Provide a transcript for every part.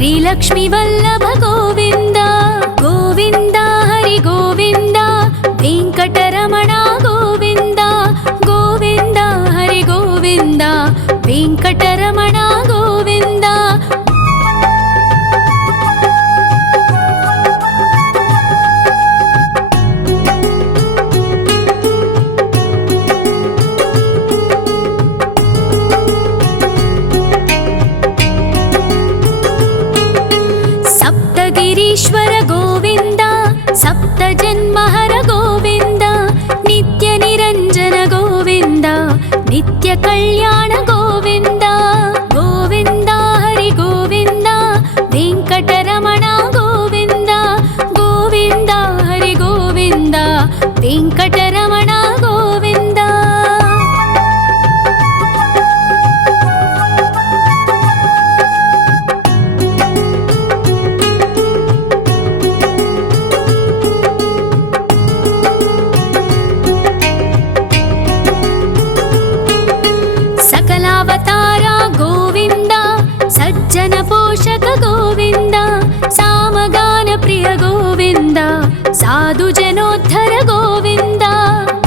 श्रीलक्ष्मी वल्लभ गोविन्द गोविन्द हरि गोविन्द वेङ्कटरमण गोविन्द गोविन्द हरि गोविन्द वेङ्कटरमण गोविन्द ईश्वर गोविन्द सप्तजन्महर गोविन्द नित्य निरञ्जन गोविन्द नित्य कल्याण गोविन्द गोविन्द हरि गोविन्द वेङ्कटरमण गोविन्द गोविन्द हरि गोविन्द वेङ्कटरमण गोविन्द सकलावतारा गोविन्द सज्जन पोषक गोविन्द सामगान प्रिय गोविन्द साधु जनोद्धर गोविन्द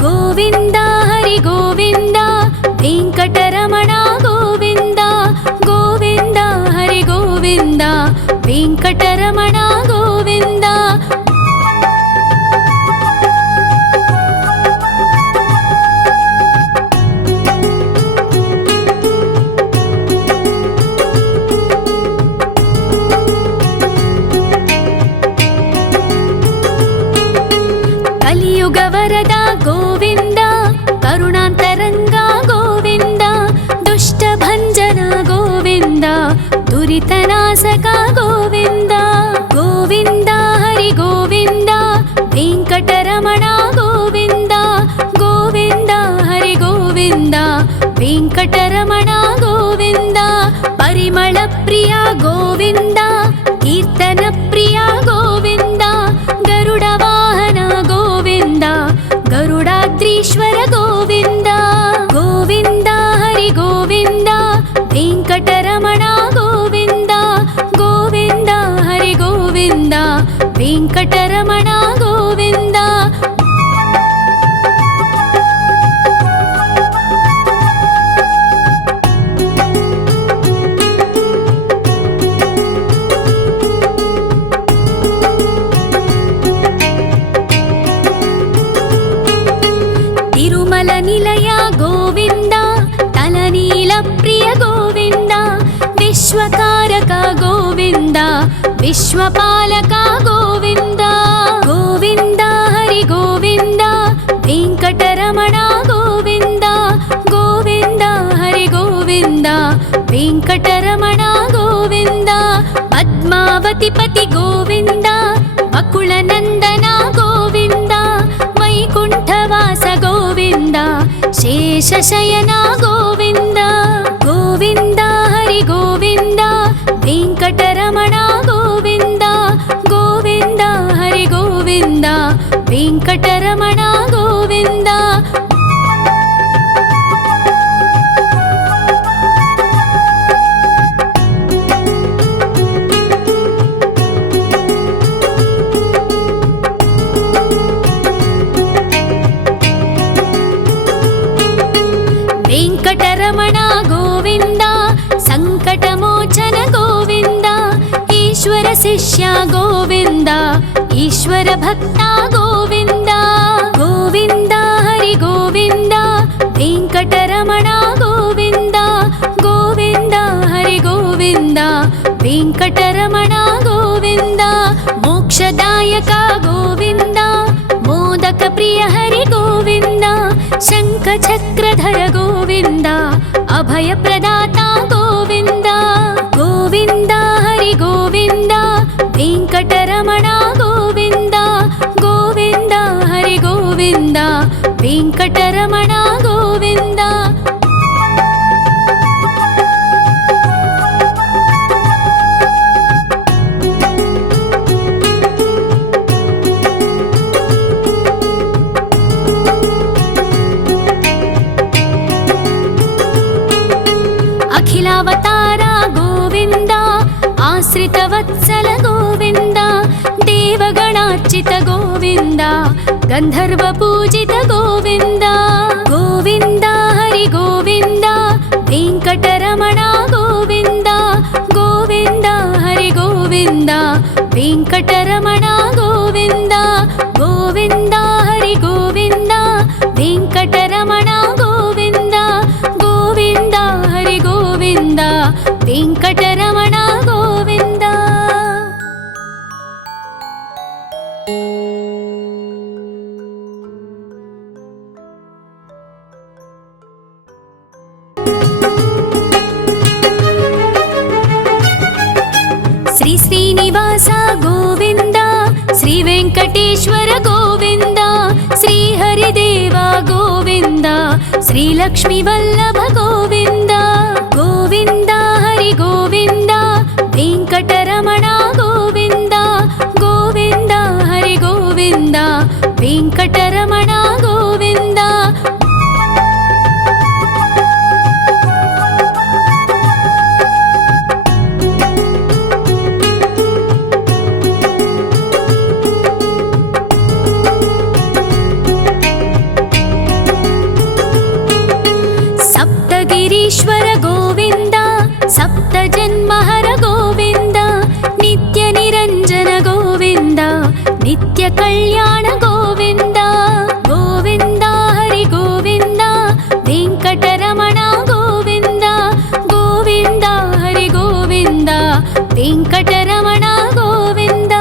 गोविन्द हरि गोविन्द वेङ्कटरमण गोविन्द गोविन्द हरि गोविन्द वेङ्कटरमण गोविन्द कलियुगवरदा गोविन्द करुणान्तरङ्गा गोविन्द दुष्टभञ्जना गोविन्द दुरितनाशका गोविन्द गोविन्द हरि गोविन्द वेङ्कटरमण गोविन्द गोविन्द हरि गोविन्द वेङ्कटरमण गोविन्द परिमलप्रिया गोविन्द कीर्तनप्रिया गोविन्द गरुडवाहन गोविन्द गरुडाद्रीश्वर गोविन्द गोविन्द हरि गोविन्द वेङ्कटरमण गोविन्द गोविन्द हरि गोविन्द वेङ्कटरमण गोविन्द तिरुमल निलय गोविन्द तलनील प्रिय गोविन्द विश्वकारक गोविन्द विश्वपालक गोविन्द गोविन्द हरि गोविन्द वेङ्कटरमण गोविन्द गोविन्द हरि गोविन्द वेङ्कटरमण गोविन्द पद्मावतिपति गोविन्द बकुलनन्दन गोविन्द वैकुण्ठवास गोविन्द शेषशयन गोविन्द गोविन्द हरि गोविन्द वेङ्कटरमण गोविन्द गोविन्द हरि गोविन्द वेङ्कटरमण गोविन्द वेङ्कटरमण गोविन्द सङ्कटमोचन गोविन्द ईश्वर शिष्य गोविन्द ईश्वर भक्त गोविन्द गोविन्द हरि गोविन्द वेङ्कटरमण गोविन्द गोविन्द हरि गोविन्द वेङ्कटरमण गोविन्द मोक्षदायक गोविन्द मोदक प्रिय हरि गोविन्द शङ्खचक्रधर गोविन्द अभयप्रदाता गोविन्द गोविन्द हरि गोविन्द वेङ्कटरमण गोविन्द गोविन्द हरि गोविन्द वेङ्कटरमण गोविन्द अखिलावतारा गोविन्द आश्रितवत्सल गोविन्द देवगणार्चित गोविन्द गन्धर्वपूजित गोविन्द गोविन्द हरि गोविन्द वेङ्कटरमण गोविन्द गोविन्द हरि गोविन्द वेङ्कटरमण गोविन्द गोविन्द हरि गोविन्द वेङ्कटरमण गोविन्द गोविन्द हरि गोविन्द वेङ्कटरमण गोविन्द। श्री श्रीनिवास गोविन्द श्री वेङ्कटेश्वर गोविन्द श्री हरिदेव गोविन्द श्री लक्ष्मीवल्लभ गोविन्द गोविन्द हरि गोविन्द वेङ्कटरमण गोविन्द गोविन्द हरि गोविन्द वेङ्कटरमण गोविन्द। सप्तगिरीश्वर गोविन्द सप्तजन्महर गोविन्द नित्यनिरञ्जन गोविन्द नित्यकल्याण गोविन्द गोविन्द हरि गोविन्द वेङ्कटरमण गोविन्द गोविन्द हरि गोविन्द वेङ्कटरमण गोविन्द।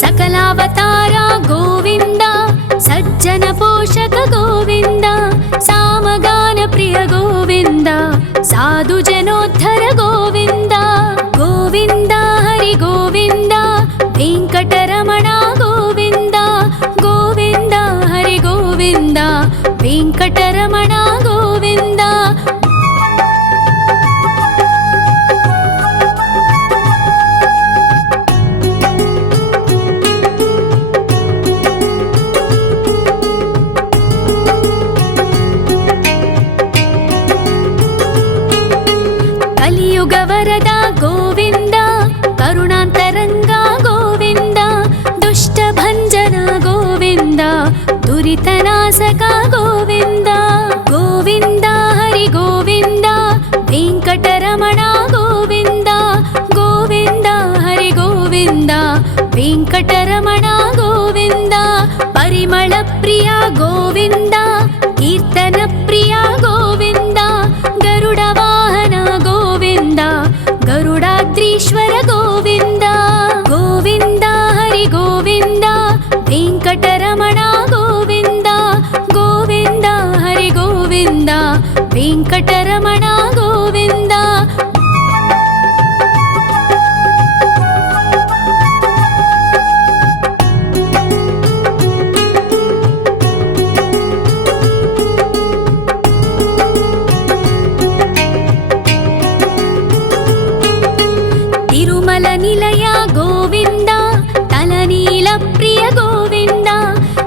सकलावतार गोविन्द सज्जन पोषक गोविन्द सामगान प्रिय गोविन्द साधु जनोद्धर गोविन्द गोविन्द हरि गोविन्द वेङ्कटरमण गोविन्द गोविन्द हरि गोविन्द वेङ्कटरमण गोविन्द। कलियुग वरद गोविन्द करुणान्तरङ्ग गोविन्द दुष्टभञ्जन गोविन्द दुरितनाशक गोविन्द गोविन्द हरि गोविन्द वेङ्कटरमण गोविन्द गोविन्द हरि गोविन्द वेङ्कटरमण गोविन्द। परिमल प्रिय गोविन्द कीर्तन प्रिय गोविन्द गरुड वाहन गोविन्द गरुडाद्रीश्वर गोविन्द गोविन्द हरि गोविन्द वेङ्कटरमण गोविन्द गोविन्द हरि गोविन्द वेङ्कटरमण गोविन्द। तिरुमल निलय गोविन्द तलनील प्रिय गोविन्द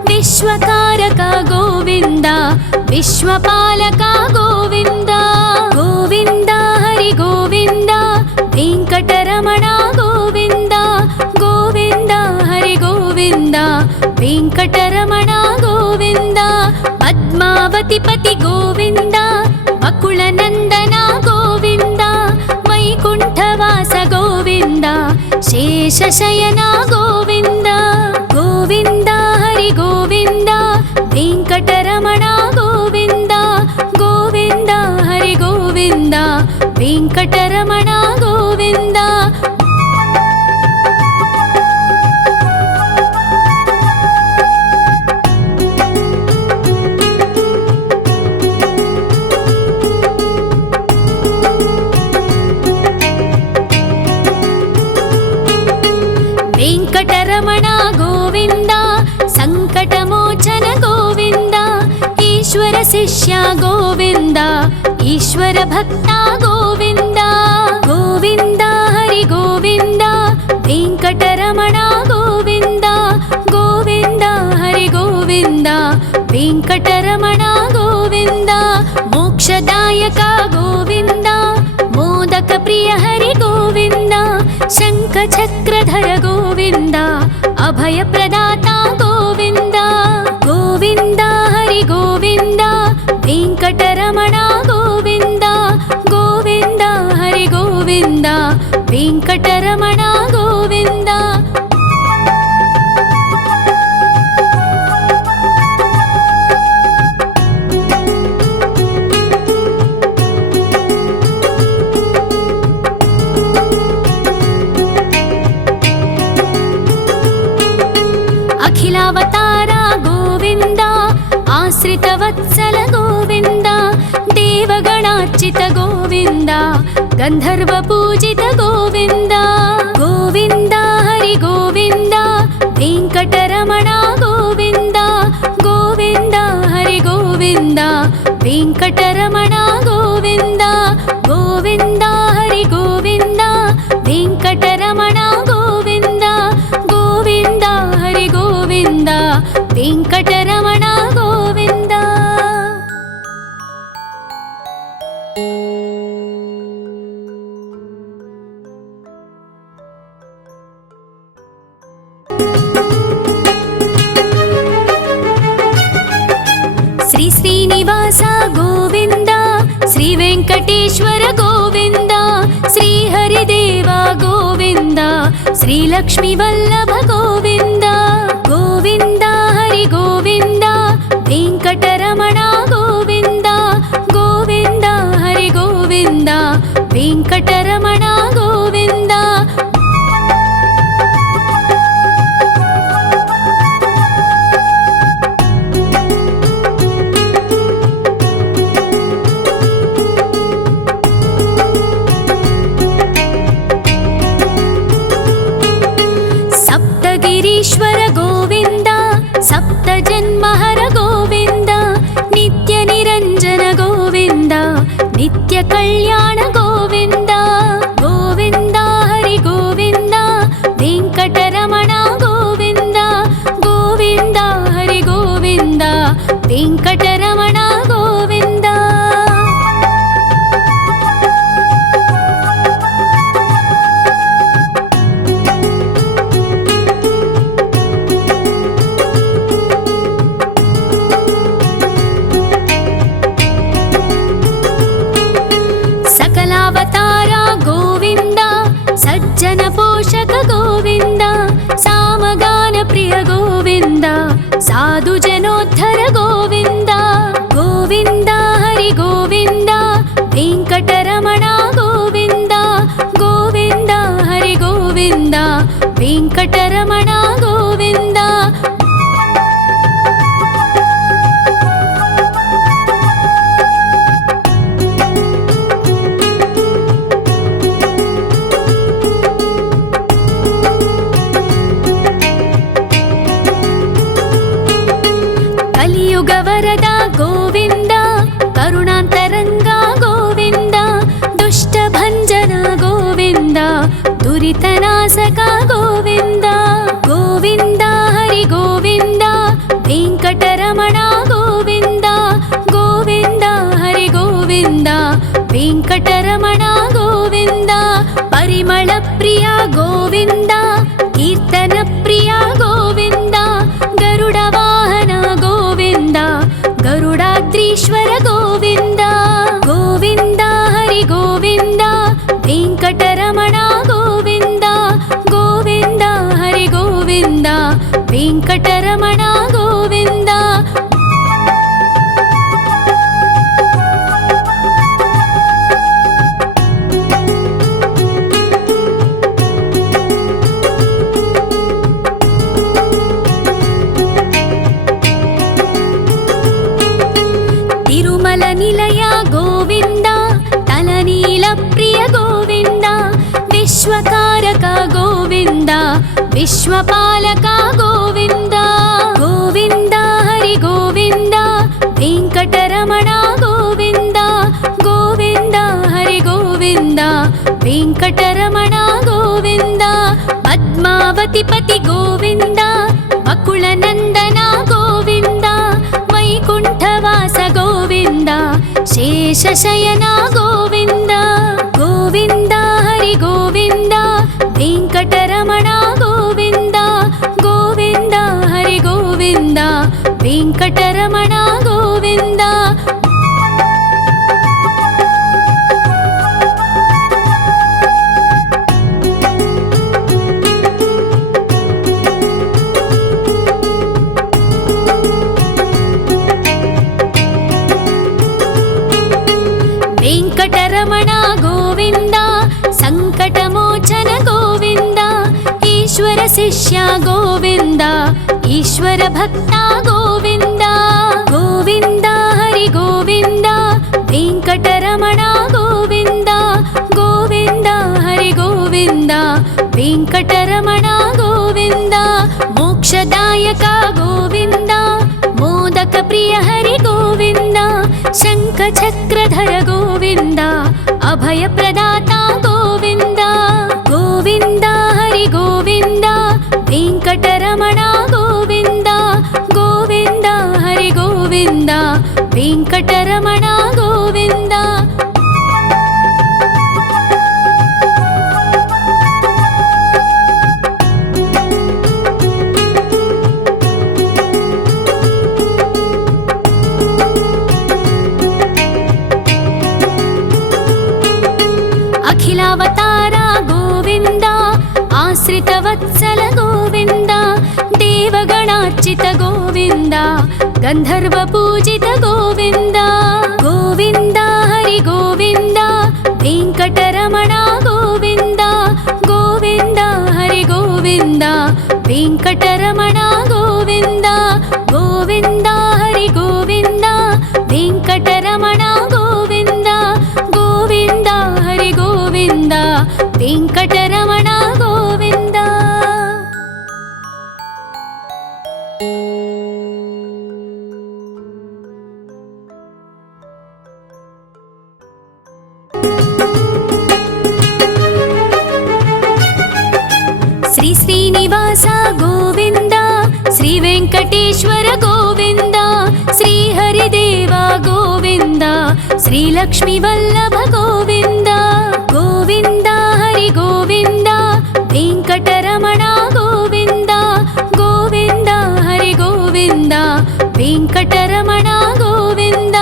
विश्वकारक गोविन्द विश्वपालक गोविन्द गोविन्द हरि गोविन्द वेङ्कटरमण गोविन्द गोविन्द हरि गोविन्द वेङ्कटरमण गोविन्द। पद्मावतिपति गोविन्द बकुलनन्दन गोविन्द वैकुण्ठवास गोविन्द शेषशयन गोविन्द गोविन्द हरि गोविन्द वेङ्कटरमण गोविन्द गोविन्द हरि गोविन्द वेङ्कटरमण गोविन्द। वेङ्कटरमण गोविन्द सङ्कटमोचन गोविन्द ईश्वर शिष्य गोविन्द ईश्वर भक्त गोविन्द गोविन्द ವೆಂಕಟರಮಣ ಗೋವಿಂದ ಗೋವಿಂದ ಹರಿ ಗೋವಿಂದ ವೆಂಕಟರಮಣ ಗೋವಿಂದ ಮೋಕ್ಷದಾಯಕ ಗೋವಿಂದ ಮೋದಕ ಪ್ರಿಯ ಹರಿ ಗೋವಿಂದ ಶಂಖ ಚಕ್ರಧರ ಗೋವಿಂದ ಅಭಯ ಪ್ರದಾತ ಗೋವಿಂದ ಗೋವಿಂದ ಹರಿ ಗೋವಿಂದ ವೆಂಕಟರಮಣ ಗೋವಿಂದ ಗೋವಿಂದ ಹರಿ ಗೋವಿಂದ ವೆಂಕಟರಮಣ ಗೋವಿಂದ. ಅಖಿಲಾವತಾರ ಗೋವಿಂದ ಆಶ್ರಿತವತ್ಸಲ ಗೋವಿಂದ ದೇವಗಣಾರ್ಚಿತ ಗೋವಿಂದ ಗಂಧರ್ವ ಪೂಜಿತ ಗೋವಿಂದ ಗೋವಿಂದ ಹರಿ ಗೋವಿಂದ ವೆಂಕಟರಮಣ ಗೋವಿಂದ ಗೋವಿಂದ ಹರಿ ಗೋವಿಂದ ವೆಂಕಟರಮಣ ಗೋವಿಂದ ಗೋವಿಂದ ಹರಿ ಗೋವಿಂದ ವೆಂಕಟರಮಣ ಗೋವಿಂದ ಗೋವಿಂದ ಹರಿ ಗೋವಿಂದ ವೆಂಕಟರಮಣ ಗೋವಿಂದ. ಶ್ರೀ ಶ್ರೀನಿವಾಸ ಗೋವಿಂದ ಶ್ರೀ ವೆಂಕಟೇಶ್ವರ ಗೋವಿಂದ ಶ್ರೀ ಹರಿದೇವ ಗೋವಿಂದ ಶ್ರೀ ಲಕ್ಷ್ಮೀ ವಲ್ಲಭ ಗೋವಿಂದ ಗೋವಿಂದ ಹರಿ ಗೋವಿಂದ ವೆಂಕಟರಮಣ ಗೋವಿಂದ ಗೋವಿಂದ ಹರಿ ಗೋವಿಂದ ವೆಂಕಟರಮಣ ಗೋವಿಂದ. ಸಪ್ತಗಿರೀಶ್ವರ ಗೋವಿಂದ ಸಪ್ತ ಜನ್ಮಹರ ಗೋವಿಂದ ನಿತ್ಯ ನಿರಂಜನ ಗೋವಿಂದ ನಿತ್ಯ ಕಲ್ಯಾಣ ಗೋವಿಂದ ಗೋವಿಂದ ಹರಿ ಗೋವಿಂದ ವೆಂಕಟರಮಣ ಗೋವಿಂದ ಗೋವಿಂದ ಹರಿ ಗೋವಿಂದ ವೆಂಕಟರಮಣ ಗೋವಿಂದ. ಸಕಲಾವತಾರ ಗೋವಿಂದ ಸಜ್ಜನ ಪೋಷಕ ಗೋವಿಂದ ಸಾಮಗಾನ ಪ್ರಿಯ ಗೋವಿಂದ ಸಾಧು ಜನೋದ್ಧರ ಗೋವಿಂದ ಗೋವಿಂದ ಹರಿ ಗೋವಿಂದ ವೆಂಕಟರಮಣ ಗೋವಿಂದ ಗೋವಿಂದ ಹರಿ ಗೋವಿಂದ ವೆಂಕಟರಮಣ ಗೋವಿಂದ. ಕಲಿಯುಗ ವರದ ಗೋವಿಂದ ಕರುಣಾಂತರಂಗ ಗೋವಿಂದ ದುಷ್ಟ ಭಂಜನ ಗೋವಿಂದ ದುರಿತನಾಶಕ ಗೋವಿಂದ ಗೋವಿಂದ ಹರಿ ಗೋವಿಂದ ವೆಂಕಟರಮಣ ಗೋವಿಂದ ಗೋವಿಂದ ಹರಿ ಗೋವಿಂದ ವೆಂಕಟರಮಣ ಗೋವಿಂದ. ಪರಿಮಳ ಪ್ರಿಯ ಗೋವಿಂದ ಕೀರ್ತನ ಪ್ರಿಯ ಗೋವಿಂದ ಗರುಡ ವಾಹನ ಗೋವಿಂದ ಗರುಡಾದ್ರೀಶ್ವರ ಗೋವಿಂದ ಗೋವಿಂದ ಹರಿ ಗೋವಿಂದ ವೆಂಕಟರಮಣ ಗೋವಿಂದ ಗೋವಿಂದ ಹರಿ ಗೋವಿಂದ ವೆಂಕಟರಮಣ ಗೋವಿಂದ. ಮಾತಿಪತಿ ಗೋವಿಂದ ಬಕುಳನಂದನ ಗೋವಿಂದ ವೈಕುಂಠವಾಸ ಗೋವಿಂದ ಶೇಷಶಯನ ಗೋವಿಂದ ಗೋವಿಂದ ಹರಿ ಗೋವಿಂದ ವೆಂಕಟರಮಣ ಗೋವಿಂದ ಗೋವಿಂದ ಹರಿ ಗೋವಿಂದ ವೆಂಕಟರಮಣ ಗೋವಿಂದ ವೆಂಕಟರಮಣ ಗೋವಿಂದ ಸಂಕಟಮೋಚನ ಗೋವಿಂದ ಈಶ್ವರ ಶಿಷ್ಯ ಗೋವಿಂದ ಈಶ್ವರ ಭಕ್ತ ಗೋವಿಂದ ಗೋವಿಂದ ಹರಿ ಗೋವಿಂದ ವೆಂಕಟರಮಣ ಗೋವಿಂದ ಗೋವಿಂದ ಹರಿ ಗೋವಿಂದ ವೆಂಕಟರಮಣ ಗೋವಿಂದ ಮೋಕ್ಷದಾಯಕ ಗೋವಿಂದ ಮೋದಕ ಪ್ರಿಯ ಹರಿ ಗೋವಿಂದ ಶಂಖ ಚಕ್ರಧರ ಗೋವಿಂದ ಅಭಯ ಪ್ರದಾತ ಗೋವಿಂದ ಗೋವಿಂದ ಹರಿ ಗೋವಿಂದ ವೆಂಕಟರಮಣ ಗೋವಿಂದ ಗೋವಿಂದ ಹರಿ ಗೋವಿಂದ ವೆಂಕಟರಮಣ ಗೋವಿಂದ ಅಖಿಲಾವತಾರ ಗೋವಿಂದ ಆಶ್ರಿತವತ್ಸಲ ಗೋವಿಂದ ದೇವಗಣಾರ್ಚಿತ ಗೋವಿಂದ ಗಂಧರ್ವ ಪೂಜಿತ ಗೋವಿಂದ ಗೋವಿಂದ ಹರಿ ಗೋವಿಂದ ವೆಂಕಟರಮಣ ಗೋವಿಂದ ಗೋವಿಂದ ಹರಿ ಗೋವಿಂದ ವೆಂಕಟರಮಣ ಗೋವಿಂದ ಗೋವಿಂದ ಹರಿ ಗೋವಿಂದ ವೆಂಕಟರಮಣ ಗೋವಿಂದ ಗೋವಿಂದ ಹರಿ ಗೋವಿಂದ ವೆಂಕಟರಮಣ ಗೋವಿಂದ ಶ್ರೀ ಶ್ರೀನಿವಾಸ ಗೋವಿಂದ ಶ್ರೀ ವೆಂಕಟೇಶ್ವರ ಗೋವಿಂದ ಶ್ರೀ ಹರಿದೇವ ಗೋವಿಂದ ಶ್ರೀ ಲಕ್ಷ್ಮೀ ವಲ್ಲಭ ಗೋವಿಂದ ಗೋವಿಂದ ಹರಿ ಗೋವಿಂದ ವೆಂಕಟರಮಣ ಗೋವಿಂದ ಗೋವಿಂದ ಹರಿ ಗೋವಿಂದ ವೆಂಕಟರಮಣ ಗೋವಿಂದ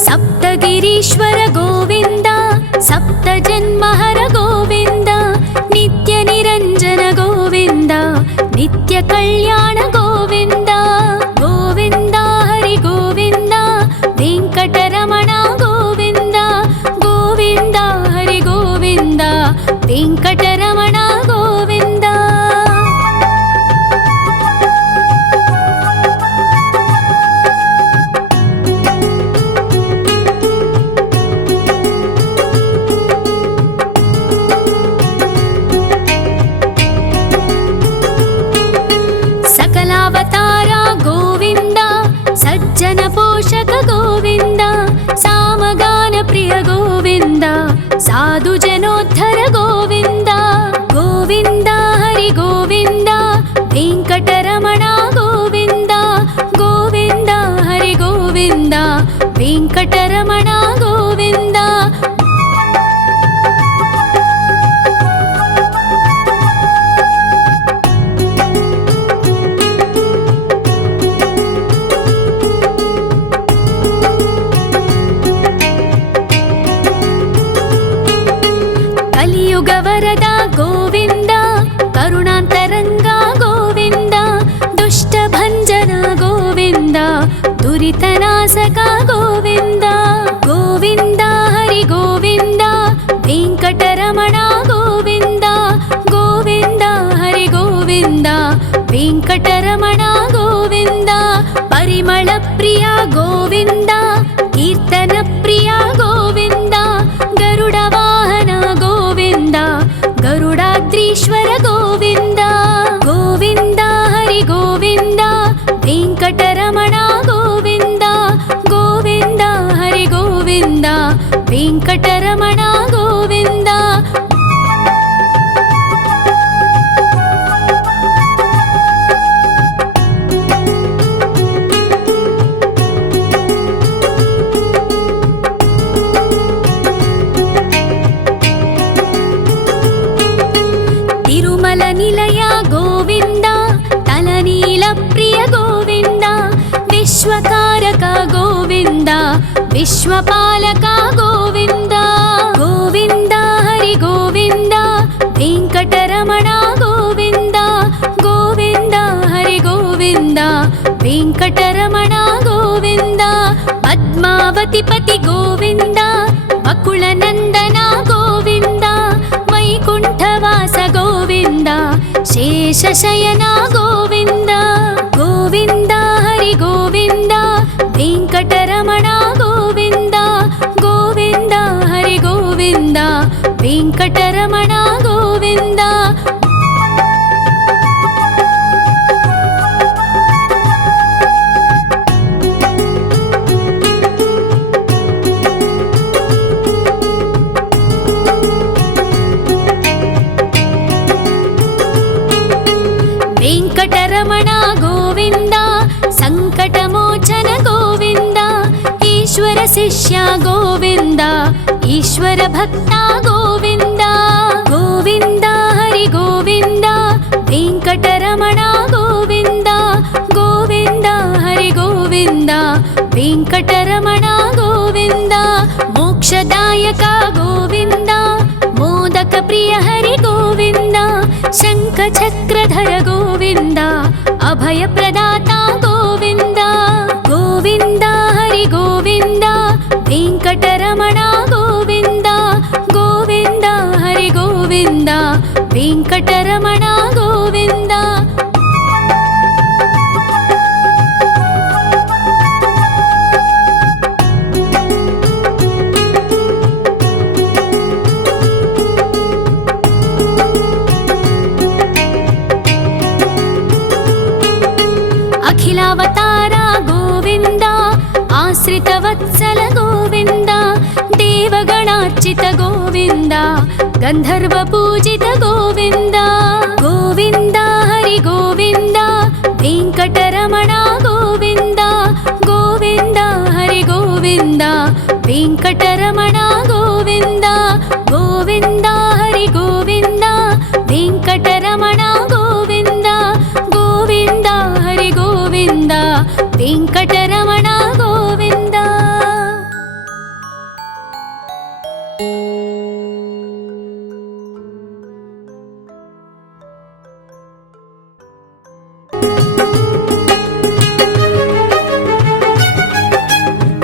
ಸಪ್ತಗಿರೀಶ್ವರ ಗೋವಿಂದ ಸಪ್ತ ಜನ್ಮಹರ ಗೋವಿಂದ ನಿತ್ಯ ನಿರಂಜನ ಗೋವಿಂದ ನಿತ್ಯ ಕಲ್ಯಾಣ ಗೋವಿಂದ ಗೋವಿಂದ ಹರಿ ಗೋವಿಂದ ವೆಂಕಟರಮಣ ಗೋವಿಂದ ಗೋವಿಂದ ಹರಿ ಗೋವಿಂದ ವೆಂಕಟರಮಣ ಗೋವಿಂದ ಸಕಲಾವತಾರ ಗೋವಿಂದ ಸಜ್ಜನ ಪೋಷಕ ಗೋವಿಂದ ಸಾಮಗಾನ ಪ್ರಿಯ ಗೋವಿಂದ ಸಾಧು ಜನೋದ್ಧರ ಗೋವಿಂದ ಗೋವಿಂದ ಹರಿ ಗೋವಿಂದ ವೆಂಕಟರಮಣ ಗೋವಿಂದ ಗೋವಿಂದ ಹರಿ ಗೋವಿಂದ ವೆಂಕಟರಮಣ ಗೋವಿಂದ ಕಲಿಯುಗ ವರದ ಗೋವಿಂದ ಕರುಣಾಂತರಂಗ ಗೋವಿಂದ ದುಷ್ಟ ಭಂಜನ ಗೋವಿಂದ ದುರಿತನಾಶಕ ಗೋವಿಂದ ಗೋವಿಂದ ಹರಿ ಗೋವಿಂದ ವೆಂಕಟರಮಣ ಗೋವಿಂದ ಗೋವಿಂದ ಹರಿ ಗೋವಿಂದ ವೆಂಕಟರಮಣ ಗೋವಿಂದ ಪರಿಮಳ ಪ್ರಿಯ ಗೋವಿಂದ ಕೀರ್ತನ ಪ್ರಿಯ ಗೋವಿಂದ ಗರುಡ ವಾಹನ ಗೋವಿಂದ ಗರುಡಾದ್ರೀಶ ಗೋವಿಂದ ವೆಂಕಟರಮಣ ಗೋವಿಂದ. ತಿರುಮಲ ನಿಲಯ ಗೋವಿಂದ ತಲನೀಲ ಪ್ರಿಯ ಗೋವಿಂದ ವಿಶ್ವಕಾರಕ ಗೋವಿಂದ ವಿಶ್ವಪಾಲಕ ಗೋವಿಂದ. ಗೋವಿಂದ ಹರಿ ಗೋವಿಂದ ವೆಂಕಟರಮಣ ಗೋವಿಂದ ಗೋವಿಂದ ಹರಿ ಗೋವಿಂದ ವೆಂಕಟರಮಣ ಗೋವಿಂದ. ಪದ್ಮಾವತಿ ಪತಿ ಗೋವಿಂದ ಬಕುಳ ನಂದನ ಗೋವಿಂದ ವೈಕುಂಠವಾಸ ಗೋವಿಂದ ಶೇಷಶಯನ ಗೋವಿಂದ. ಗೋವಿಂದ ಹರಿ ಗೋವಿಂದ ವೆಂಕಟರಮಣ ಗೋವಿಂದ ಗೋವಿಂದ ಹರಿ ಗೋವಿಂದ ವೆಂಕಟರಮಣ ಗೋವಿಂದ. ವೆಂಕಟರಮಣ ಗೋವಿಂದ ಸಂಕಟಮೋಚನ ಗೋವಿಂದ ಈಶ್ವರ ಶಿಷ್ಯ ಗೋವಿಂದ ಈಶ್ವರ ಭಕ್ತ ಗೋವಿಂದ. ಗೋವಿಂದ ಹರಿ ಗೋವಿಂದ ವೆಂಕಟರಮಣ ಗೋವಿಂದ ಗೋವಿಂದ ಹರಿ ಗೋವಿಂದ ವೆಂಕಟರಮಣ ಗೋವಿಂದ. ಮೋಕ್ಷದಾಯಕ ಗೋವಿಂದ ಮೋದಕ ಪ್ರಿಯ ಹರಿ ಗೋವಿಂದ ಶಂಖ ಚಕ್ರಧರ ಗೋವಿಂದ ಅಭಯ ಪ್ರದಾತ ಗೋವಿಂದ. ಗೋವಿಂದ ಹರಿ ಗೋವಿಂದ ವೆಂಕಟರಮಣ ಗೋವಿಂದ ಗೋವಿಂದ ಹರಿ ಗೋವಿಂದ ವೆಂಕಟರಮಣ ಗೋವಿಂದ. ಅಖಿಲಾವತಾರ ಗೋವಿಂದ ಆಶ್ರಿತ ವತ್ಸಲ ಗೋವಿಂದ ದೇವಗಣಾರ್ಚಿತ ಗೋವಿಂದ ಗಂಧರ್ವ ಪೂಜಿತ ಗೋವಿಂದ. ಗೋವಿಂದ ಹರಿ ಗೋವಿಂದ ವೆಂಕಟರಮಣ ಗೋವಿಂದ ಗೋವಿಂದ ಹರಿ ಗೋವಿಂದ ವೆಂಕಟರಮಣ ಗೋವಿಂದ. ಗೋವಿಂದ ಹರಿ ಗೋವಿಂದ ವೆಂಕಟರಮಣ ಗೋವಿಂದ ಗೋವಿಂದ ಹರಿ ಗೋವಿಂದ ವೆಂಕಟರಮಣ ಗೋವಿಂದ.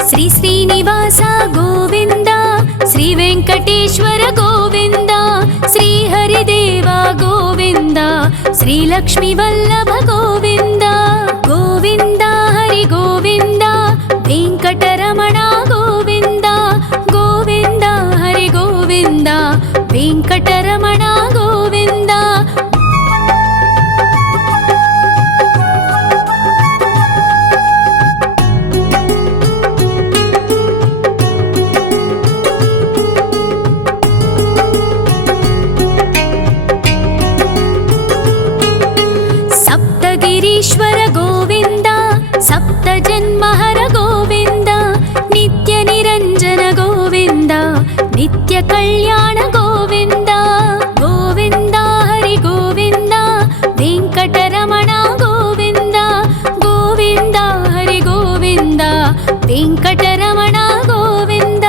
ಶ್ರೀ ಶ್ರೀನಿವಾಸ ಗೋವಿಂದ ಶ್ರೀ ವೆಂಕಟೇಶ್ವರ ಗೋವಿಂದ ಶ್ರೀ ಹರಿದೇವ ಗೋವಿಂದ ಶ್ರೀ ಲಕ್ಷ್ಮೀ ವಲ್ಲಭ ಗೋವಿಂದ. ಗೋವಿಂದ ಹರಿ ಗೋವಿಂದ ವೆಂಕಟರಮಣ ಗೋವಿಂದ ಗೋವಿಂದ ಹರಿ ಗೋವಿಂದ ವೆಂಕಟರಮಣ ಗೋವಿಂದ. ಸಪ್ತಗಿರೀಶ್ವರ ಗೋವಿಂದ ಸಪ್ತ ಜನ್ಮಹರ ಗೋವಿಂದ ನಿತ್ಯ ನಿರಂಜನ ಗೋವಿಂದ ನಿತ್ಯ ಕಲ್ಯಾಣ ಗೋವಿಂದ. ಗೋವಿಂದ ಹರಿ ಗೋವಿಂದ ವೆಂಕಟರಮಣ ಗೋವಿಂದ ಗೋವಿಂದ ಹರಿ ಗೋವಿಂದ ವೆಂಕಟರಮಣ ಗೋವಿಂದ.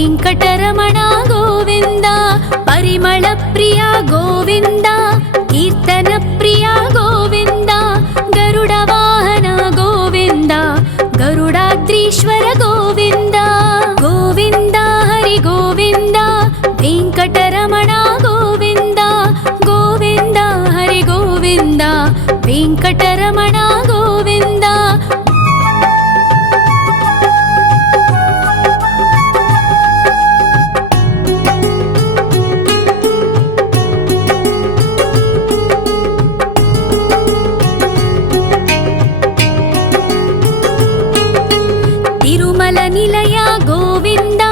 ವೆಂಕಟರಮಣ ಗೋವಿಂದ. ಪರಿಮಳ ಪ್ರಿಯ ಗೋವಿಂದ, ಕೀರ್ತನ ಪ್ರಿಯ ಗೋವಿಂದ. ಗರುಡ ವಾಹನ ಗೋವಿಂದ, ಗರುಡಾದ್ರೀಶ್ವರ ಗೋವಿಂದ. ಗೋವಿಂದ ಹರಿ ಗೋವಿಂದ, ವೆಂಕಟರಮಣ ಗೋವಿಂದ. ಗೋವಿಂದ ಹರಿ ಗೋವಿಂದ, ವೆಂಕಟರಮಣ ಗೋವಿಂದ. ತಿರುಮಲ ನಿಲಯ ಗೋವಿಂದ,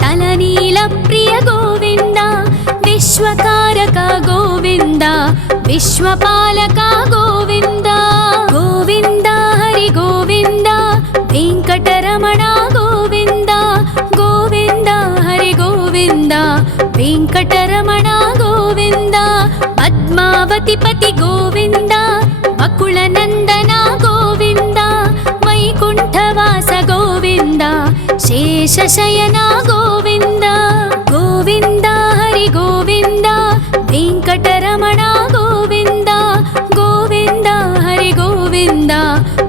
ತಲನೀಲ ಪ್ರಿಯ ಗೋವಿಂದ. ವಿಶ್ವಕಾರಕ ಗೋವಿಂದ, ವಿಶ್ವಪಾಲಕ ಗೋವಿಂದ. ಗೋವಿಂದ ಹರಿ ಗೋವಿಂದ, ವೆಂಕಟರಮಣ ಗೋವಿಂದ. ಗೋವಿಂದ ಹರಿ ಗೋವಿಂದ, ವೆಂಕಟರಮಣ ಗೋವಿಂದ. ಪದ್ಮಾವತಿ ಪತಿ ಗೋವಿಂದ, ಅಕುಳ ನಂದನ ಗೋವಿಂದ. ವೈಕುಂಠವಾಸ ಗೋವಿಂದ, ಶೇಷಶಯನ ಗೋವಿಂದ. ಗೋವಿಂದ ಹರಿ ಗೋವಿಂದ, ವೆಂಕಟರಮಣ ಗೋವಿಂದ. ಗೋವಿಂದ ಹರಿ ಗೋವಿಂದ,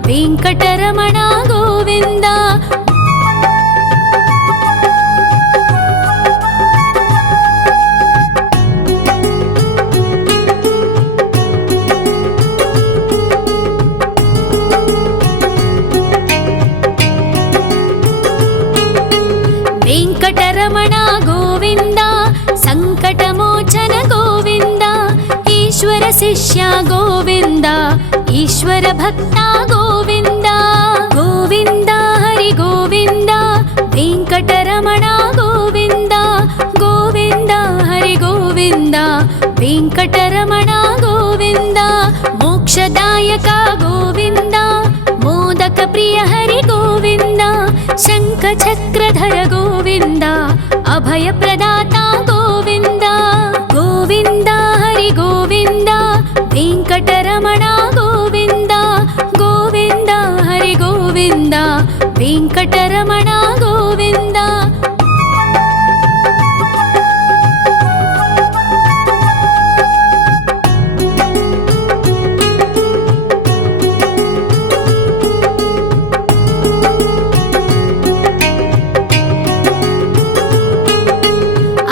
ವೆಂಕಟರಮಣ ಗೋವಿಂದ. ವೆಂಕಟರಮಣ ಗೋವಿಂದ, ಸಂಕಟಮೋಚನ ಗೋವಿಂದ. ಈಶ್ವರ ಶಿಷ್ಯ ಗೋವಿಂದ, ಈಶ್ವರ ಭಕ್ತ ಗೋವಿಂದ. ಗೋವಿಂದ ಹರಿ ಗೋವಿಂದ, ವೆಂಕಟರಮಣ ಗೋವಿಂದ. ಗೋವಿಂದ ಹರಿ ಗೋವಿಂದ, ವೆಂಕಟರಮಣ ಗೋವಿಂದ. ಮೋಕ್ಷದಾಯಕ ಗೋವಿಂದ, ಮೋದಕ ಪ್ರಿಯ ಹರಿ ಗೋವಿಂದ. ಶಂಖ ಚಕ್ರಧರ ಗೋವಿಂದ, ಅಭಯ ಪ್ರದಾತ ಗೋವಿಂದ. ಗೋವಿಂದ ಹರಿ ಗೋವಿಂದ, ವೆಂಕಟರಮಣ ಗೋವಿಂದ. ಗೋವಿಂದ ಹರಿ ಗೋವಿಂದ, ವೆಂಕಟರಮಣ ಗೋವಿಂದ.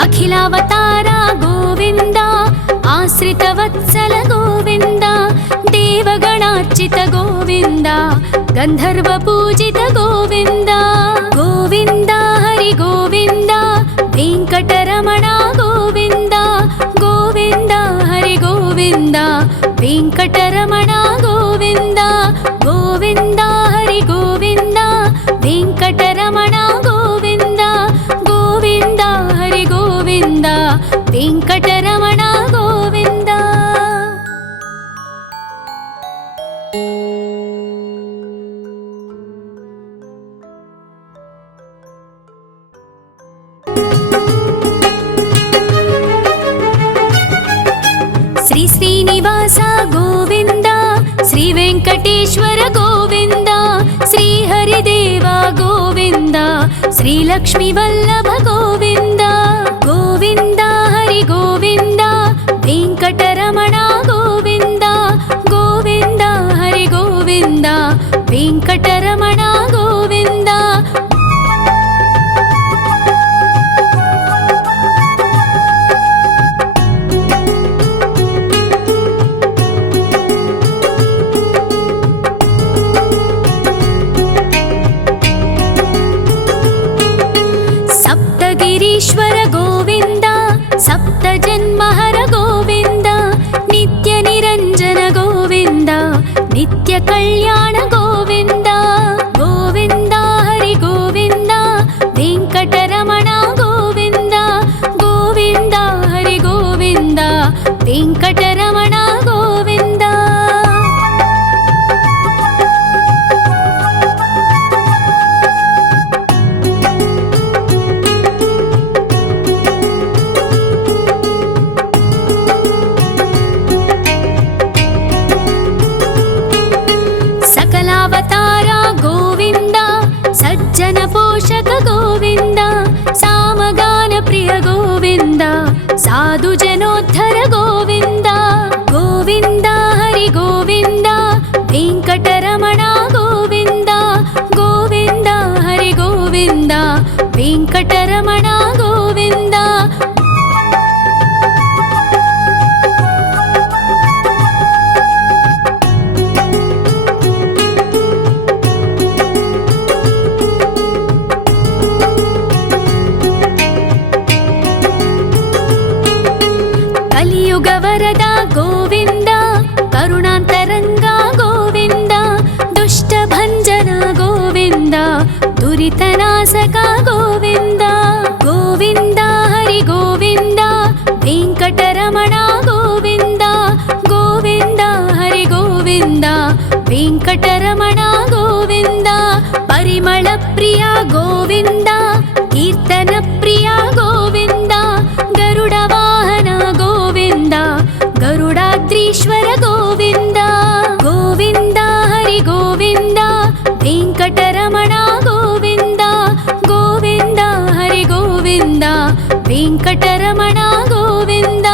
ಅಖಿಲಾವತಾರ ಗೋವಿಂದ, ಆಶ್ರಿತ ವತ್ಸಲ ಗೋವಿಂದ. ದೇವಗಣಾರ್ಚಿತ ಗೋವಿಂದ, ಗಂಧರ್ವ ಪೂಜಿತ ಗೋವಿಂದ. ಗೋವಿಂದ ಹರಿ ಗೋವಿಂದ, ವೆಂಕಟರಮಣ ಗೋವಿಂದ. ಗೋವಿಂದ ಹರಿ ಗೋವಿಂದ, ವೆಂಕಟರಮಣ ಗೋವಿಂದ. ಗೋವಿಂದ ಹರಿ ಗೋವಿಂದ, ವೆಂಕಟರಮಣ ಗೋವಿಂದ. ಗೋವಿಂದ ಹರಿ ಗೋವಿಂದ, ವೆಂಕಟರಮಣ ಗೋವಿಂದ. ಶ್ರೀ ಶ್ರೀನಿವಾಸ ಗೋವಿಂದ, ಶ್ರೀ ವೆಂಕಟೇಶ್ವರ ಗೋವಿಂದ. ಶ್ರೀ ಹರಿದೇವ ಗೋವಿಂದ, ಶ್ರೀ ಲಕ್ಷ್ಮೀ ವಲ್ಲಭ ಗೋವಿಂದ. ಗೋವಿಂದ ಹರಿ ಗೋವಿಂದ, ವೆಂಕಟರಮಣ ಗೋವಿಂದ. ಗೋವಿಂದ ಹರಿ ಗೋವಿಂದ, ವೆಂಕಟರಮಣ ಗೋವಿಂದ. ಸಪ್ತಗಿರೀಶ್ವರ ಗೋವಿಂದ, ಸಪ್ತ ಜನ್ಮಹರ ಗೋವಿಂದ. ನಿತ್ಯ ನಿರಂಜನ ಗೋವಿಂದ, ನಿತ್ಯ ಕಲ್ಯಾಣ ಗೋವಿಂದ. ಗೋವಿಂದ ಹರಿ ಗೋವಿಂದ, ವೆಂಕಟರಮಣ ಗೋವಿಂದ. ಗೋವಿಂದ ಹರಿ ಗೋವಿಂದ, ವೆಂಕಟರಮಣ ಗೋವಿಂದ. ಸಕಲಾವತಾರ ಗೋವಿಂದ, ಸಜ್ಜನ ಪೋಷಕ ಗೋವಿಂದ. ಸಾಮ साधु जनोद्धर गोविन्द गोविन्द हरि गोविन्द वेङ्कटरमण गोविन्द गोविन्द हरि गोविन्द वेङ्कटरमण गोविन्द कलियुगवरद गोविन्द करुणान्तरङ्ग गोविन्द दुष्टभञ्जन गोविन्द दुरितनाशक गोविन्द गोविन्द हरि गोविन्द वेङ्कटरमण गोविन्द गोविन्द हरि गोविन्द वेङ्कटरमण गोविन्द परिमलप्रिय गोविन्द कीर्तनप्रिय गोविन्द गरुडवाहन गोविन्द गरुडाद्रीश्वर गोविन्द गोविन्द हरि गोविन्द वेङ्कटरमण गोविन्द गोविन्द हरि गोविन्द वेङ्कटरमण गोविन्द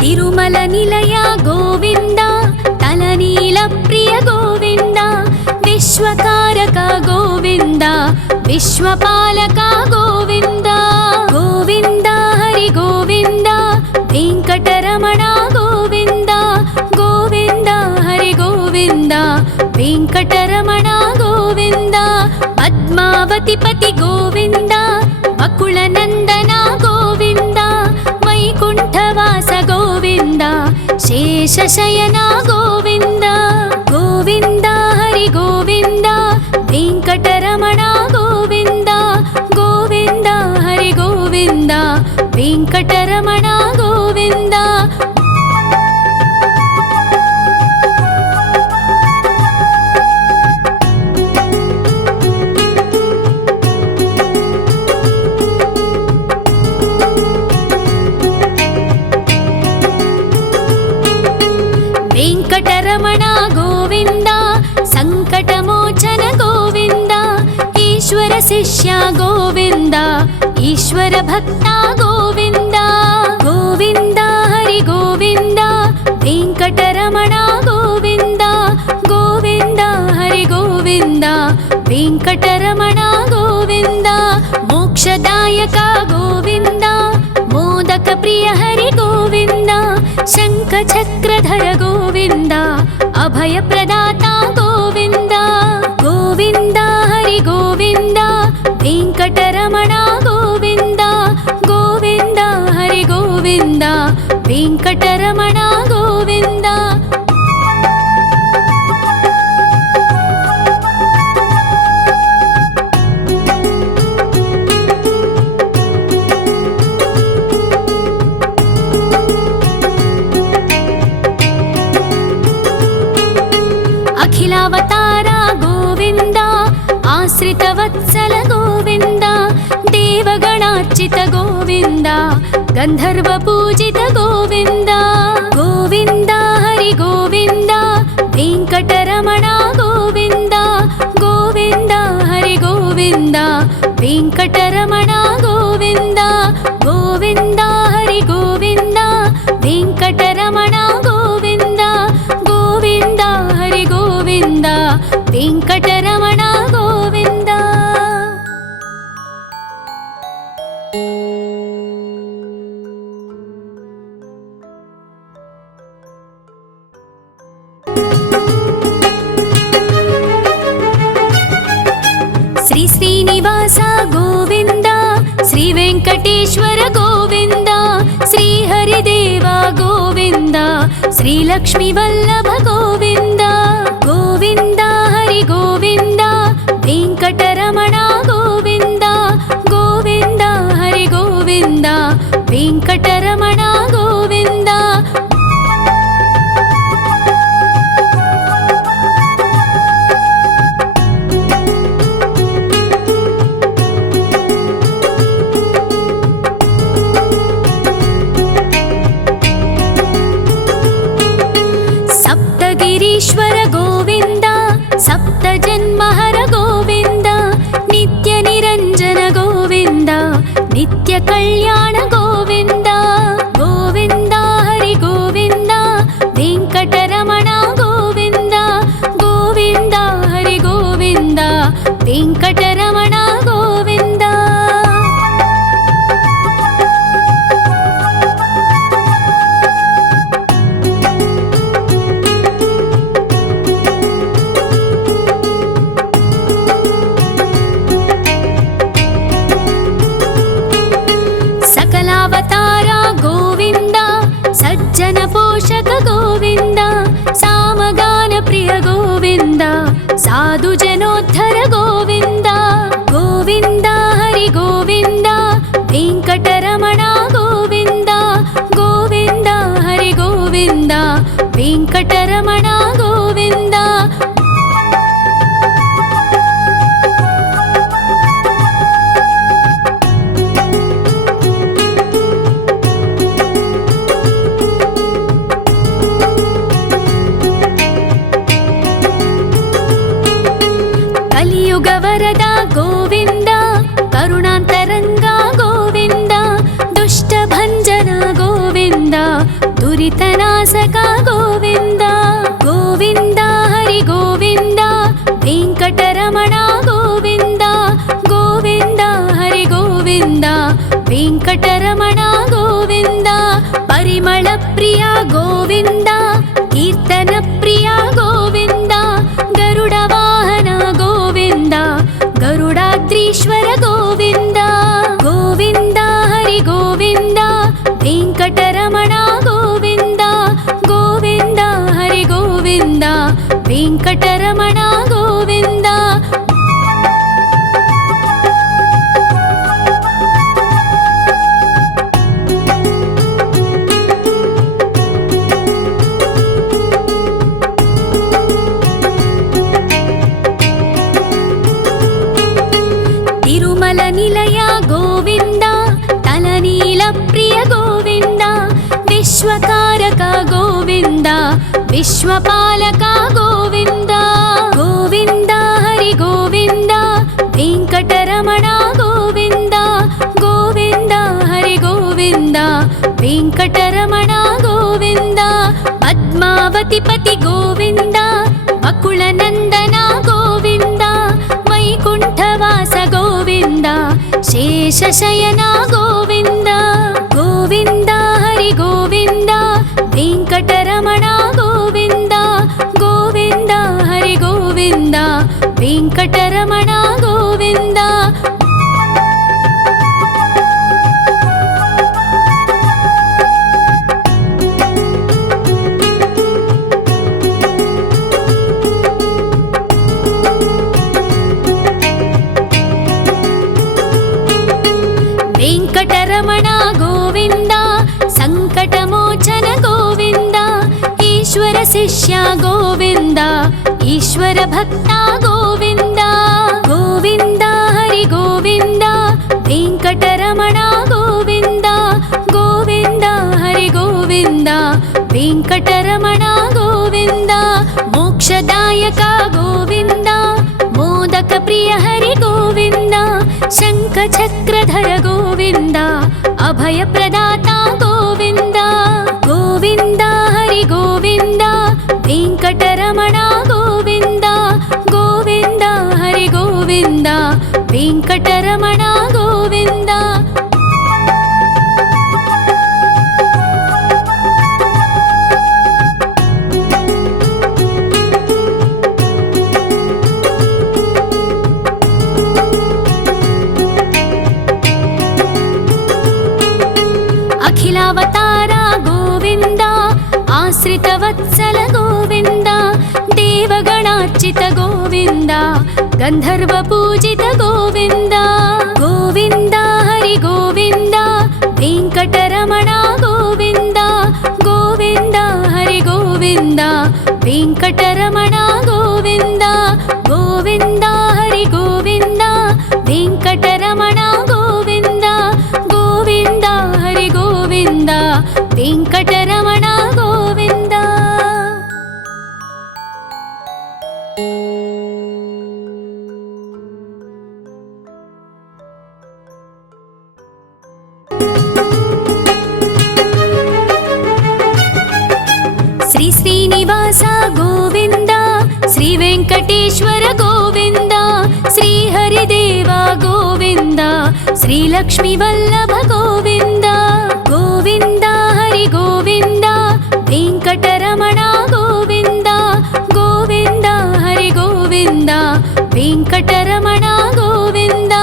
तिरुमल निलय गोविन्द तलनील प्रिय गोविन्द विश्वकारक गोविन्द विश्वपालक गोविन्द गोविन्द हरि गोविन्द वेङ्कटरमण गोविन्द गोविन्द हरि गोविन्द वेङ्कटरमण गोविन्द पद्मावतिपति गोविन्द बकुलनन्दन गोविन्द वैकुण्ठवास गोविन्द शेषशयन गोविन्द गोविन्द हरि गोविन्द वेङ्कटरमण गोविन्द गोविन्द हरि गोविन्द वेङ्कटरमण गोविन्द वेङ्कटरमण गोविन्द सङ्कटमोचन गोविन्द ईश्वर शिष्य गोविन्द ईश्वर भक्त गोविन्द गोविन्द हरि गोविन्द वेङ्कटरमण गोविन्द गोविन्द हरि गोविन्द वेङ्कटरमण गोविन्द मोक्षदायक गोविन्द मोदक प्रिय हरि गोविन्द शङ्खचक्रधर गोविन्द अभयप्रदाता गोविन्द गोविन्द हरि गोविन्द वेङ्कटरमण गोविन्द गोविन्द हरि गोविन्द वेङ्कटरमण गोविन्द अखिलावतार गोविन्द आश्रितवत्सल गोविन्द देवगणार्चित गोविन्द गन्धर्वपूजित गोविन्द गोविन्द हरि गोविन्द वेङ्कटरमण गोविन्द गोविन्द हरि गोविन्द वेङ्कटरमण गोविन्द गोविन्द हरि गोविन्द वेङ्कटरमण गोविन्द गोविन्द हरि गोविन्द वेङ्कटरमण गोविन्द श्री श्रीनिवास गोविन्द श्री वेङ्कटेश्वर गोविन्द श्री हरिदेव गोविन्द श्री लक्ष्मीवल्लभ गोविन्द गोविन्द हरि गोविन्द वेङ्कटरमण गोविन्द गोविन्द हरि गोविन्द वेङ्कटरमण गोविन्द ನಿತ್ಯ ಕಲ್ಯಾಣ ಗೋವಿಂದ ಗೋವಿಂದ ಹರಿ ಗೋವಿಂದ ವೆಂಕಟರಮಣ ಗೋವಿಂದ ಗೋವಿಂದ ಹರಿ ಗೋವಿಂದ ವೆಂಕಟರಮಣ ಗೋವಿಂದ. सकलावतार गोविंद सज्जन पोषक गोविंद सामगान प्रिय गोविंद साधु जनोद्धर गोविंद गोविंद हरि गोविंद वेंकटरमण गोविंद गोविंद हरि गोविंद वेंकटरमण गोविंद. ಕಲಿಯುಗ ವರದ ಗೋವಿಂದ ಕರುಣಾಂತರಂಗ ಗೋವಿಂದ ದುಷ್ಟ ಭಂಜನ ಗೋವಿಂದ ದುರಿತನಾಶಕ ಗೋವಿಂದ ಗೋವಿಂದ ಹರಿ ಗೋವಿಂದ ವೆಂಕಟರಮಣ ಗೋವಿಂದ ಗೋವಿಂದ ಹರಿ ಗೋವಿಂದ ವೆಂಕಟರಮಣ ಗೋವಿಂದ. ಪರಿಮಳ ಪ್ರಿಯ ಗೋವಿಂದ ಕೀರ್ತನ ಪ್ರಿಯ ಗೋವಿಂದ ಗರುಡ ವಾಹನ ಗೋವಿಂದ ಗರುಡಾದ್ರೀಶ್ವರ ಗೋವಿಂದ ಗೋವಿಂದ ಹರಿ ಗೋವಿಂದ ವೆಂಕಟರಮಣ ಗೋವಿಂದ ಗೋವಿಂದ ಹರಿ ಗೋವಿಂದ ವೆಂಕಟರಮಣ ಗೋವಿಂದ. ತಿರುಮಲ ನಿಲಯ ಗೋವಿಂದ ತಲನೀಲ ಪ್ರಿಯ ಗೋವಿಂದ ವಿಶ್ವಕಾರಕ ಗೋವಿಂದ ವಿಶ್ವಪಾಲಕ ಗೋವಿಂದ ಗೋವಿಂದ ಹರಿ ಗೋವಿಂದ ವೆಂಕಟರಮಣ ಗೋವಿಂದ ಗೋವಿಂದ ಹರಿ ಗೋವಿಂದ ವೆಂಕಟರಮಣ ಗೋವಿಂದ. ಪದ್ಮಾವತಿ ಪತಿ ಗೋವಿಂದ ಬಕುಳ ನಂದನ ಗೋವಿಂದ ವೈಕುಂಠವಾಸ ಗೋವಿಂದ ಶೇಷಶಯನ ಗೋವಿಂದ ಗೋವಿಂದ ಹರಿ ಗೋವಿಂದ ವೆಂಕಟರಮಣ ಗೋವಿಂದ ಗೋವಿಂದ ಹರಿ ಗೋವಿಂದ ವೆಂಕಟರಮಣ ಗೋವಿಂದ. ವೆಂಕಟರಮಣ ಗೋವಿಂದ ಸಂಕಟಮೋಚನ ಗೋವಿಂದ ಈಶ್ವರ ಶಿಷ್ಯ ಗೋವಿಂದ ಈಶ್ವರ ಭಕ್ತ ಗೋವಿಂದ ಗೋವಿಂದ ಹರಿ ಗೋವಿಂದ ವೆಂಕಟರಮಣ ಗೋವಿಂದ ಗೋವಿಂದ ಹರಿ ಗೋವಿಂದ ವೆಂಕಟರಮಣ ಗೋವಿಂದ. ಮೋಕ್ಷದಾಯಕ ಗೋವಿಂದ ಮೋದಕ ಪ್ರಿಯ ಹರಿ ಗೋವಿಂದ ಶಂಖ ಚಕ್ರಧರ ಗೋವಿಂದ ಅಭಯ ಪ್ರದಾತ ಗೋವಿಂದ ಗೋವಿಂದ ಹರಿ ಗೋವಿಂದ ವೆಂಕಟರಮಣ ಗೋವಿಂದ ಗೋವಿಂದ ಹರಿ ಗೋವಿಂದ ವೆಂಕಟರಮಣ ಗೋವಿಂದ. ಅಖಿಲಾವತಾರ ಗೋವಿಂದ ಆಶ್ರಿತ ವತ್ಸಲ ಗೋವಿಂದ ದೇವಗಣಾರ್ಚಿತ ಗೋವಿಂದ ಗಂಧರ್ವ ಪೂಜಿತ ಗೋವಿಂದ ಗೋವಿಂದ ಹರಿ ಗೋವಿಂದ ವೆಂಕಟರಮಣ ಗೋವಿಂದ ಗೋವಿಂದ ಹರಿ ಗೋವಿಂದ ವೆಂಕಟರಮಣ ಗೋವಿಂದ ಗೋವಿಂದ ಹರಿ ಗೋವಿಂದ ವೆಂಕಟರಮಣ ಗೋವಿಂದ ಗೋವಿಂದ ಹರಿ ಗೋವಿಂದ ವೆಂಕಟರಮಣ ಗೋವಿಂದ. श्रीलक्ष्मी वल्लभ गोविन्द गोविन्द हरि गोविन्द वेङ्कटरमण गोविन्द गोविन्द हरि गोविन्द वेङ्कटरमण गोविन्द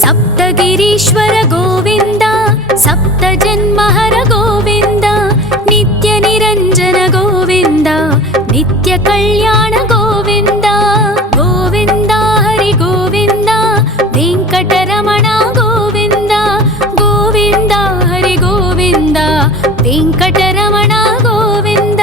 सप्तगिरीश्वर गोविन्द सप्तजन्महर गोविन्द नित्यनिरञ्जन गोविन्द नित्यकल्याण गोविन्द गोविन्द हरि गोविन्द वेङ्कटरमण गोविन्द गोविन्द हरि गोविन्द वेङ्कटरमण गोविन्द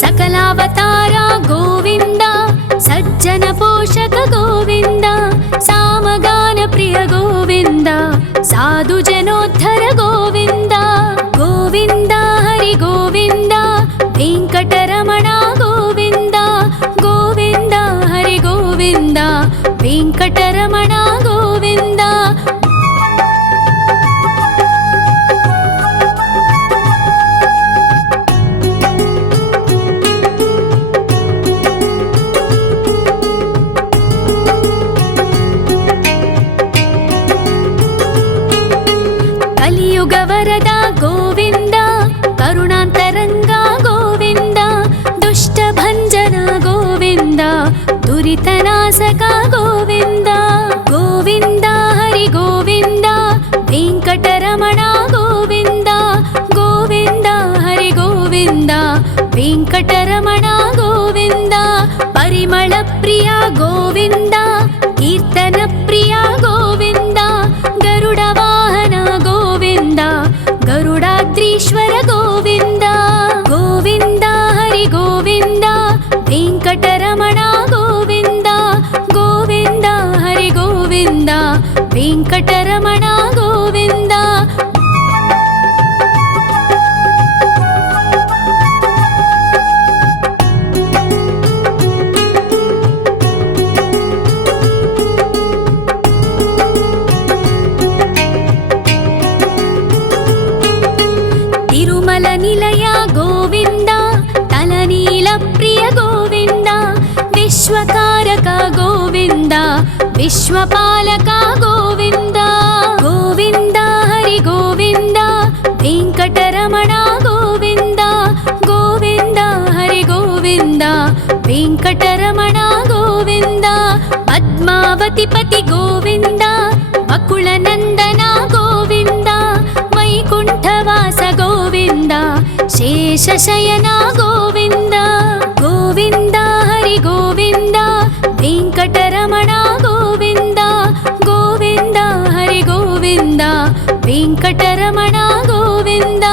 सकलावतारा गोविन्द सज्जन पोषक गोविन्द सामगान प्रिय गोविन्द साधु जनोद्धर गोविन्द गोविन्द हरि गोविन्द वेङ्कटरमण गोविन्द गोविन्द हरि गोविन्द वेङ्कटरमण गोविन्द कलियुग वरद गोविन्द करुणान्तरङ्ग गोविन्द दुष्टभञ्जन गोविन्द दुरितनाशक गोविन्द गोविन्द हरि गोविन्द वेङ्कटरमण गोविन्द गोविन्द हरि गोविन्द वेङ्कटरमण गोविन्द परिमल प्रिय गोविन्द कीर्तन प्रिय गोविन्द गरुड वाहन गोविन्द गरुडाद्रीश्वर गोविन्द गोविन्द हरि गोविन्द वेङ्कटरमण गोविन्द गोविन्द हरि गोविन्द वेङ्कटरमण गोविन्द तिरुमल निलय गोविन्द तलनील प्रिय गोविन्द विश्वकारक गोविन्द विश्वपालक गोविन्द गोविन्द हरि गोविन्द वेङ्कटरमण गोविन्द गोविन्द हरि गोविन्द वेङ्कटरमण गोविन्द पद्मावतिपति गोविन्द बकुलनन्दन गोविन्द वैकुण्ठवास गोविन्द शेषशयन गोविन्द गोविन्द हरि गोविन्द वेङ्कटरमण गोविन्द गोविन्द हरि गोविन्द वेङ्कटरमण गोविन्द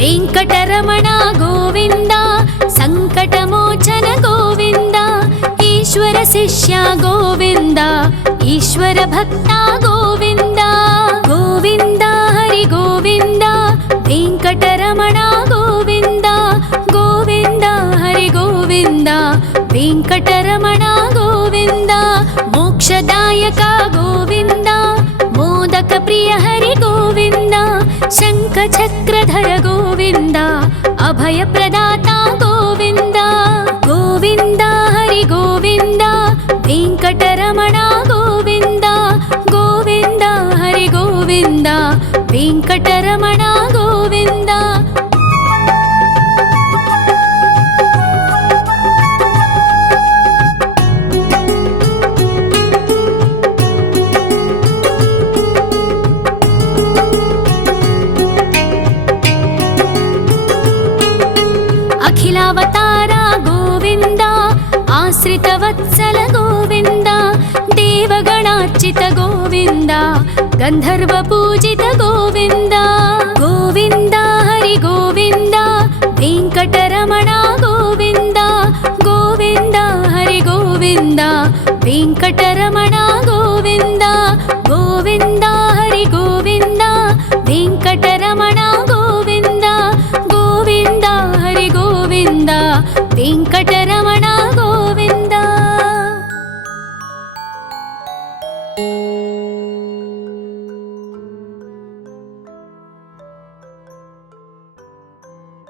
वेङ्कटरमण गोविन्द सङ्कटमोचन गोविन्द ईश्वर शिष्य गोविन्द ईश्वर भक्त गोविन्द गोविन्द हरि गोविन्द वेङ्कटरमण गोविन्द गोविन्द हरि गोविन्द वेङ्कटरमण गोविन्द मोक्षदायक गोविन्द मोदक प्रिय हरि गोविन्द शङ्खचक्रधर गोविन्द अभयप्रदाता गोविन्द गोविन्द हरि गोविन्द वेङ्कटरमण गोविन्द गोविन्द हरि गोविन्द वेङ्कटरमण गोविन्द अखिलावतारा गोविन्द ಆಶ್ರಿತವತ್ಸಲ ಗೋವಿಂದ ದೇವಗಣಾರ್ಚಿತ ಗೋವಿಂದ ಗಂಧರ್ವ ಪೂಜಿತ ಗೋವಿಂದ ಗೋವಿಂದ ಹರಿ ಗೋವಿಂದ ವೆಂಕಟರಮಣ ಗೋವಿಂದ ಗೋವಿಂದ ಹರಿ ಗೋವಿಂದ ವೆಂಕಟರಮಣ ಗೋವಿಂದ ಗೋವಿಂದ ಹರಿ ಗೋವಿಂದ ವೆಂಕಟರಮಣ ಗೋವಿಂದ ಗೋವಿಂದ ಹರಿ ಗೋವಿಂದ ವೆಂಕಟರಮಣ